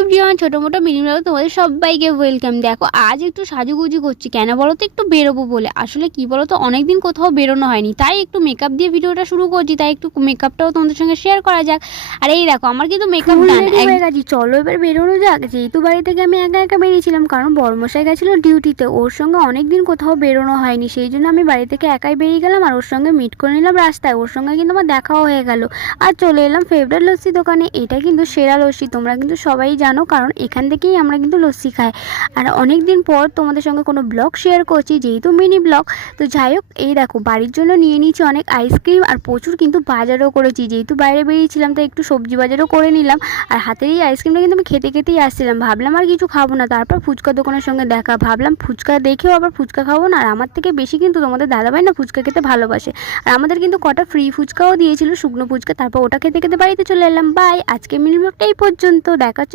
Everyone, ছোট-মোটো mini ব্লগে তোমাদের সবাইকে ওয়েলকাম। দেখো আজ একটু সাজুগুজু করছি, কেন বলো তো? একটু বেরোবো বলে। আসলে কি বলো তো, অনেকদিন কোথাও বেরোনো হয়নি, তাই একটু মেকআপ দিয়ে ভিডিওটা শুরু করছি। তাই একটু মেকআপটাও তোমাদের সঙ্গে শেয়ার করা যাক। আর এই দেখো আমার কিন্তু মেকআপ ডান হয়ে গেছি, চলো এবার বেরোনো যাক। যেহেতু বাড়ি থেকে আমি একা একা বেরিয়েছিলাম, কারণ বড়মশাই গেছিলো ডিউটিতে, ওর সঙ্গে অনেকদিন কোথাও বেরোনো হয়নি, সেই জন্য আমি বাড়ি থেকে একাই বেরিয়ে গেলাম। আর ওর সঙ্গে মিট করে নিলাম রাস্তায়, ওর সঙ্গে কিন্তু আমার দেখাও হয়ে গেল। আর চলে এলাম ফেভারিট লস্যি দোকানে। এটা কিন্তু সেরা লস্যি, তোমরা কিন্তু সবাই জানো, কারণ এখান থেকেই আমরা কিন্তু লস্যি খাই। আর অনেক দিন পর তোমাদের সঙ্গে কোনো ব্লগ শেয়ার করছি, যেহেতু মিনি ব্লগ। তো যাই হোক, এই দেখো বাড়ির জন্য নিয়ে নিয়েছি অনেক আইসক্রিম, আর প্রচুর কিন্তু বাজারও করেছি, যেহেতু বাইরে বেরিয়েছিলাম তাই একটু সবজি বাজারও করে নিলাম। আর হাতের এই আইসক্রিমটা কিন্তু আমি খেতে খেতেই আসছিলাম, ভাবলাম আর কিছু খাবো না। তারপর ফুচকা দোকানের সঙ্গে দেখা, ভাবলাম ফুচকা দেখেও আবার ফুচকা খাবো না। আর আমার থেকে বেশি কিন্তু তোমাদের দাদাভাই না ফুচকা খেতে ভালোবাসে, আর আমাদের কিন্তু কটা ফ্রি ফুচকাও দিয়েছিল, শুকনো ফুচকা। তারপর ওটা খেতে খেতে বাড়িতে চলে এলাম। বাই, আজকে মিনি ব্লগটা এই পর্যন্ত, দেখা হচ্ছে